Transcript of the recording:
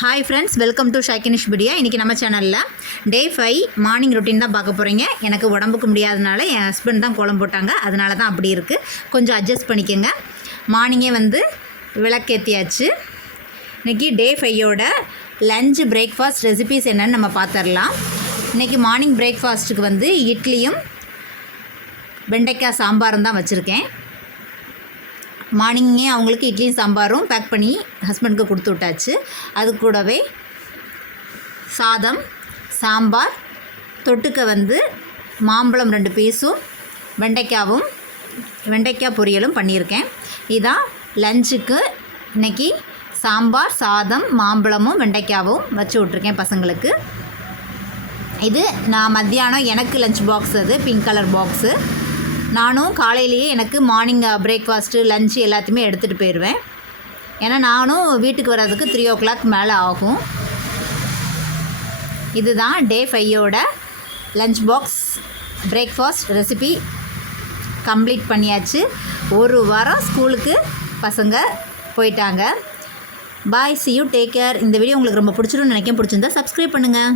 Hi friends, welcome to ஷைக்கினிஷ் video. இன்றைக்கி நம்ம சேனலில் டே 5 மார்னிங் ரொட்டீன் தான் பார்க்க போகிறீங்க. எனக்கு உடம்புக்கு முடியாதனால என் ஹஸ்பண்ட் தான் கோலம் போட்டாங்க, அதனால தான் அப்படி இருக்குது. கொஞ்சம் அட்ஜஸ்ட் பண்ணிக்கோங்க. மார்னிங்கே விளக்கேற்றியாச்சு. இன்றைக்கி டே 5யோட லஞ்ச் பிரேக்ஃபாஸ்ட் ரெசிபீஸ் என்னென்னு நம்ம பார்த்துடலாம். இன்றைக்கி மார்னிங் பிரேக்ஃபாஸ்ட்டுக்கு இட்லியும் வெண்டைக்காய் சாம்பாரும் தான் வச்சுருக்கேன். மார்னிங்கே அவங்களுக்கு இட்லியும் சாம்பாரும் பேக் பண்ணி ஹஸ்பண்டுக்கு கொடுத்து விட்டாச்சு. அது கூடவே சாதம், சாம்பார், தொட்டுக்க மாம்பழம் 2 பீஸும் வெண்டைக்காய் பொரியலும் பண்ணியிருக்கேன். இதான் லஞ்சுக்கு இன்றைக்கி சாம்பார், சாதம், மாம்பழமும் வெண்டைக்காவும் வச்சு விட்ருக்கேன் பசங்களுக்கு. இது நான் மத்தியானம் எனக்கு லஞ்ச் பாக்ஸ், அது பிங்க் கலர் பாக்ஸு. நானும் காலையிலேயே எனக்கு மார்னிங் பிரேக்ஃபாஸ்ட்டு லஞ்சு எல்லாத்தையுமே எடுத்துகிட்டு போயிடுவேன். ஏன்னா நானும் வீட்டுக்கு வர்றதுக்கு 3 o'clock மேலே ஆகும். இதுதான் டே 5யோட lunch box breakfast recipe complete பண்ணியாச்சு. ஒரு வாரம் ஸ்கூலுக்கு பசங்க போயிட்டாங்க. Bye, see you, take care. இந்த வீடியோ உங்களுக்கு ரொம்ப பிடிச்சிருன்னு நினைக்கிறேன். பிடிச்சிருந்தா சப்ஸ்கிரைப் பண்ணுங்கள்.